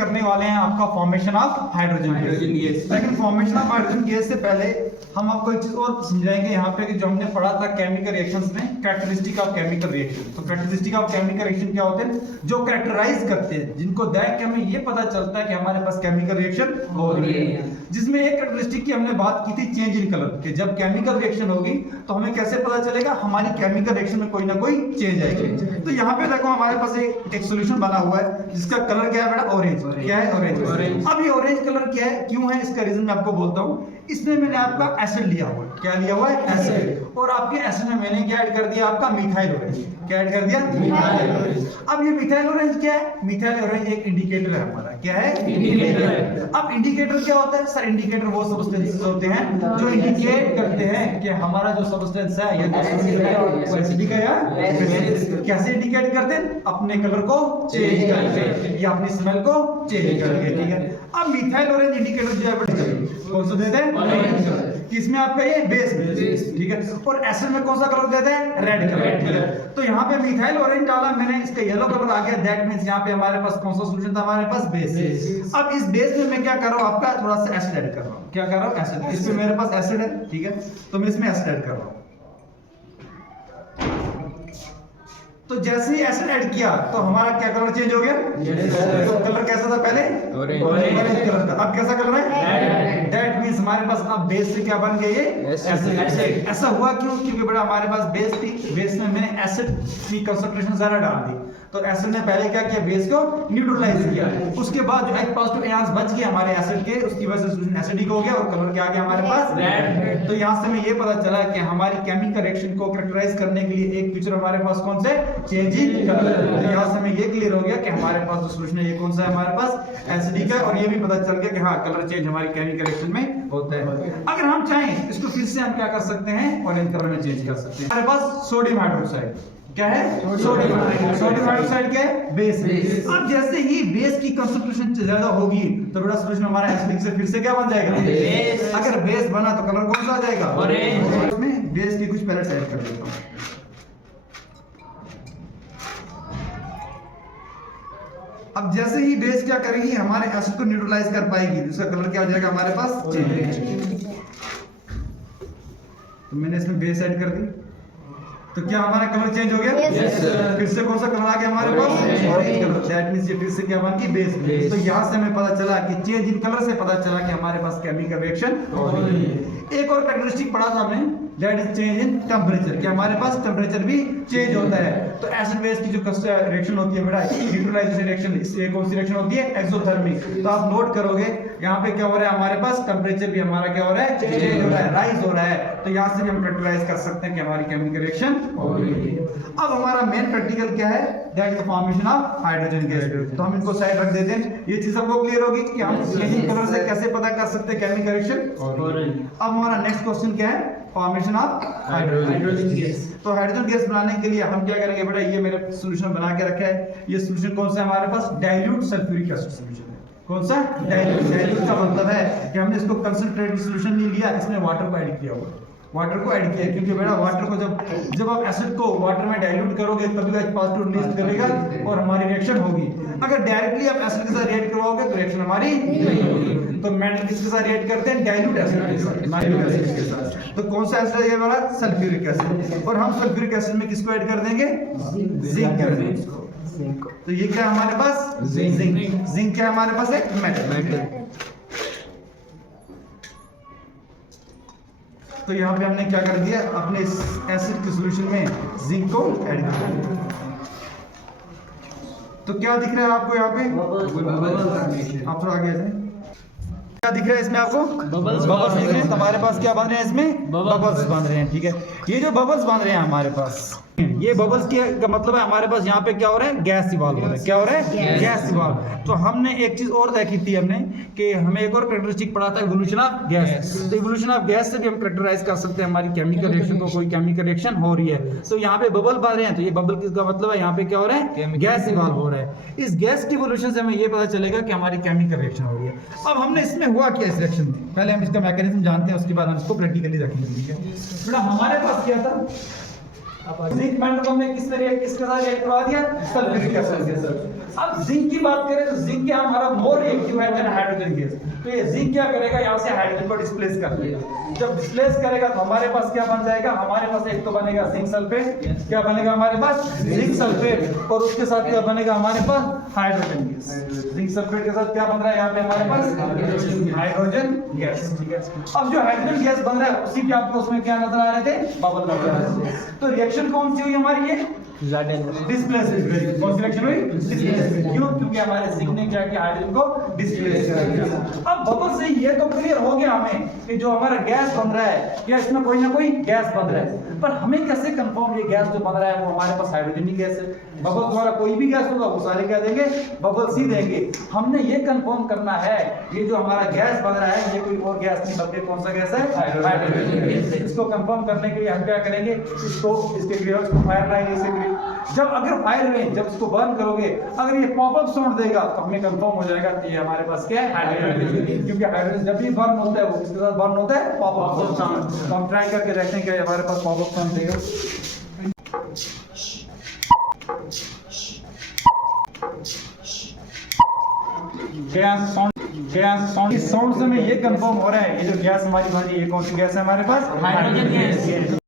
करने वाले हैं आपका फॉर्मेशन ऑफ हाइड्रोजन गैस। लेकिन फॉर्मेशन ऑफ हाइड्रोजन गैस से पहले हम आपको एक चीज और समझाएंगे यहाँ पे कि जो हमने पढ़ा था केमिकल रिएक्शंस में, कैरेक्टरिस्टिक ऑफ केमिकल रिएक्शन। तो कैरेक्टरिस्टिक ऑफ केमिकल रिएक्शन क्या होते हैं? जो कैरेक्टराइज करते हैं, जिनको देख के हमें ये पता चलता है कि हमारे पास केमिकल रिएक्शन हो रही है। जिसमें एक कैरेक्टरिस्टिक की हमने बात की थी, चेंज इन कलर, कि जब केमिकल रिएक्शन होगी तो हमें कैसे पता चलेगा हमारी केमिकल रिएक्शन में कोई ना कोई चेंज आएगी। तो यहाँ पे देखो हमारे पास एक सॉल्यूशन बना हुआ है जिसका कलर क्या है बेटा? ऑरेंज। क्या है? ऑरेंज। अब ये ऑरेंज कलर क्या है, क्यों है, इसका रीजन मैं आपको बोलता हूँ। इसमें मैंने आपका एसिड लिया हुआ है। क्या लिया हुआ है? एसिड। और आपके एसिड में मैंने क्या ऐड कर दिया? आपका मिथाइल ऑरेंज। क्या ऐड कर दिया? Methyl orange. अब ये मिथाइल ऑरेंज क्या है? मिथाइल ऑरेंज एक इंडिकेटर है हमारा। क्या है? इंडिकेटर। अब इंडिकेटर क्या होता है सर? इंडिकेटर वो सब्सटेंसेस होते हैं जो इंडिकेट करते हैं कि हमारा जो सब्सटेंस है या एसिडिक है या बेसिक। कैसे इंडिकेट करते हैं? अपने कलर को चेंज करके या अपनी स्मेल को चेंज करके। ठीक है। अब मिथाइल ऑरेंज इंडिकेटर जो है कौन सा देते हैं? इसमें आपका ये बेस, ठीक है। और एसिड में कौन सा कलर देते हैं? Red colour. ठीक है। तो यहाँ पे मिथाइल ऑरेंज डाला मैंने, इसका येलो कलर आ गया। दैट मींस यहाँ पे हमारे पास कौन सा सॉल्यूशन था? हमारे पास बेस। अब इस बेस में मैं क्या कर रहा हूँ? आपका थोड़ा सा एसिड ऐड कर रहा हूँ। क्या कर रहा हूँ? एसिड। इसमें मेरे पास एसिड है, ठीक है, तो मैं इसमें एसिड ऐड कर रहा हूँ। तो जैसे ही एसिड ऐड किया तो हमारा क्या कलर चेंज हो गया? तो कलर कैसा था पहले? ऑरेंज कलर था। अब कैसा कलर है? दैट मींस हमारे पास अब बेस से क्या बन गया? ये एसिड। ऐसा हुआ क्यों? क्योंकि बड़ा हमारे पास बेस थी, बेस में मैंने एसिड की कंसंट्रेशन ज्यादा डाल दी। तो एसिड ने पहले क्या किया? बेस को न्यूट्रलाइज किया। उसके बाद जो एक पॉजिटिव आयंस बच गए हमारे एसिड के, उसकी वजह से सॉल्यूशन एसिडिक हो गया और कलर क्या आ गया हमारे पास? रेड। तो यहां से हमें ये पता चला कि हमारी केमिकल रिएक्शन को कैरेक्टराइज करने के लिए एक फीचर हमारे पास कौन से? Change in colour. तो यहां से हमें ये क्लियर हो गया कि हमारे पास जो सॉल्यूशन है ये कौन सा है? हमारे पास एसिडिक है। और ये भी पता चल गया कि हां, कलर चेंज हमारी केमिकल रिएक्शन में होता है। अगर हम चाहें इसको फिर से हम क्या कर सकते हैं? ऑरेंज कलर में चेंज कर सकते हैं। हमारे पास सोडियम हाइड्रोक्साइड क्या है? सोडियम हाइड्रोक्साइड क्या है? बेस। अब जैसे ही बेस की कंसंट्रेशन ज्यादा होगी तो बेटा सॉल्यूशन हमारा एसिडिक से फिर से क्या बन जाएगा? बेस। अगर बेस बना तो कलर कौन सा आ जाएगा? ऑरेंज। इसमें बेस की कुछ पैलेट्स ऐड कर देता हूं। अब जैसे ही बेस क्या करेगी? हमारे एसिड को न्यूट्रलाइज कर पाएगी, जिसका कलर क्या हो जाएगा हमारे पास? चेंज। तो मैंने इसमें बेस ऐड कर दी तो क्या हमारा कलर चेंज हो गया? yes, फिर से कौन सा कलर आ गया हमारे पास? Orange colour. दैट मींस ये फिर से क्या बन गई? बेस। तो यहाँ से हमें पता चला कि चेंज इन कलर से पता चला कि हमारे पास केमिकल रिएक्शन हो रही है। एक और कैरेक्टरिस्टिक पढ़ा था हमने, that is change in temperature, कि हमारे पास टेंपरेचर भी चेंज होता है। तो एसिड बेस की जो रिएक्शन होती है बेटा, न्यूट्रलाइजेशन रिएक्शन, इससे कौन सी रिएक्शन होती है? एक्सोथर्मिक। तो आप नोट करोगे यहाँ पे क्या हो रहा है? हमारे पास टेंपरेचर भी हमारा क्या हो रहा है? चेंज हो रहा है, राइज हो रहा है। तो यहाँ से भी हम कैरेक्टराइज कर सकते हैं कि हमारी केमिकल रिएक्शन हो रही है। अब हमारा मेन प्रैक्टिकल क्या है? That is the formation of hydrogen gas. तो हम इनको साइड रख देते हैं। ये चीज सबको क्लियर होगी कि हम चेंजिंग कलर से कैसे पता कर सकते हैं केमिकल रिएक्शन। अब हमारा नेक्स्ट क्वेश्चन क्या है? Formation of hydrogen gas. तो हाइड्रोजन गैस बनाने के लिए हम क्या करेंगे बेटा? ये मेरा सॉल्यूशन बना के रखा है। ये सॉल्यूशन कौन सा है हमारे पास? डाइल्यूट सल्फ्यूरिक एसिड सॉल्यूशन है। कौन सा? डाइल्यूट। डाइल्यूट का मतलब है कि हमने इसको कंसंट्रेटेड सॉल्यूशन नहीं लिया, इसमें वाटर को ऐड किया हुआ है। वाटर को ऐड किया क्योंकि बेटा वाटर को जब आप एसिड को वाटर में डाइल्यूट करोगे तभी H पॉजिटिव रिलीज करेगा और हमारी रिएक्शन होगी। अगर डायरेक्टली आप एसिड के साथ रिएक्ट करवाओगे तो रिएक्शन हमारी नहीं होगी। तो मेटल किसके साथ रिएक्ट करते हैं? डाइल्यूट एसिड के साथ, नाइट्रिक एसिड के साथ। तो कौन सा एसिड है हमारा? Sulphuric acid. और हम सल्फ्यूरिक एसिड में किसको ऐड कर देंगे? जिंक कर देंगे। तो ये क्या है हमारे पास? जिंक। जिंक क्या है हमारे पास? एक मेटल। तो यहाँ पे हमने क्या कर दिया? अपने एसिड के सॉल्यूशन में जिंक को ऐड कर दिया। तो क्या दिख रहा है आपको यहाँ पे? आप थोड़ा आगे जाए। क्या दिख रहा है इसमें आपको? बबल्स दिख रहे हैं। हमारे पास क्या बन रहे हैं? इसमें बबल्स बन रहे हैं। ठीक है। ये जो बबल्स बन रहे हैं हमारे पास, ये बबल्स का मतलब है हमारे पास यहाँ पे क्या हो रहा है? गैस इवॉल्व हो रहा है। क्या हो रहा है? Gas evolve. तो हमने एक चीज और देखी थी हमने कि हमें एक और कैरेक्टरिस्टिक पढ़ा था, इवोल्यूशन ऑफ गैस। तो इवोल्यूशन ऑफ गैस से भी हम कैरेक्टराइज कर सकते हैं हमारी केमिकल रिएक्शन को, कोई केमिकल रिएक्शन हो रही है। तो यहाँ पे बबल बन रहे हैं, तो ये बबल किसका मतलब है? यहाँ पे क्या हो रहा है? गैस इवॉल्व हो रहा है। इस गैस की इवोल्यूशन से हमें ये पता चलेगा कि हमारी केमिकल रिएक्शन हो रही है। अब हमने इसमें हुआ क्या इस रिएक्शन में? पहले हम इसका मैकेनिज्म जानते हैं, उसके बाद हम इसको प्रैक्टिकली रखेंगे। ठीक है बेटा, हमारे पास क्या था? जिंक मेटल को हमने किसके साथ रिएक्ट करवा दिया? सल्फ्यूरिक एसिड के साथ। अब जिंक की बात करें तो जिंक क्या हमारा मोर रिएक्टिव है देन हाइड्रोजन गैस। तो ये जिंक क्या करेगा, यहाँ से हाइड्रोजन को डिस्प्लेस कर देगा। जब डिस्प्लेस करेगा तो हमारे पास क्या बन जाएगा, हमारे पास एक तो बनेगा जिंक सल्फेट, क्या बनेगा हमारे पास जिंक सल्फेट, और उसके साथ क्या बनेगा हमारे पास हाइड्रोजन गैस। जिंक सल्फेट के साथ क्या बन रहा है यहाँ पे हमारे पास हाइड्रोजन गैस। ठीक है, अब जो हाइड्रोजन गैस बन रहा है उसी के आपको उसमें क्या नजर आ रहे थे, बबल नजर आ रहे थे। तो रिएक्शन कौन सी हुई हमारी, ये डिस्प्लेसमेंट। कौन सी रिएक्शन हुई, डिस्प्लेसमेंट। क्यों, क्योंकि हमारे जिंक ने क्या किया, हाइड्रोजन को डिस्प्लेस कर दिया। अब बबल से ये तो क्लियर हो गया हमें कि जो हमारा गैस बन रहा है क्या इसमें कोई ना कोई गैस बन रहा है, पर हमें कैसे कंफर्म ये गैस जो बन रहा है वो हमारे पास हाइड्रोजन ही गैस है। बबल द्वारा कोई भी गैस होगा वो सारे क्या देंगे, बबल्स ही देंगे। हमने ये कंफर्म करना है ये जो हमारा गैस बन रहा है ये कोई और गैस नहीं बल्कि कौन सा गैस है, हाइड्रोजन गैस। इसको कंफर्म करने के लिए हम क्या करेंगे, इसको इसके ग्रेव्स को फायर लाएंगे। इसके जब अगर फायर में जब इसको बर्न करोगे अगर ये पॉपअप साउंड देगा तो हमें कंफर्म हो जाएगा कि ये हमारे पास क्या है, हाइड्रोजन। क्योंकि हाइड्रोजन जब भी बर्न होता है वो किसके साथ बर्न होता है, पॉपअप साउंड। तो हम ट्राई करके देखते हैं कि हमारे पास पॉपअप साउंड देगा। गैस साउंड, इस साउंड से हमें ये कंफर्म हो रहा है ये जो गैस हमारी बनी है ये कौन सी गैस है हमारे पास, हाइड्रोजन गैस।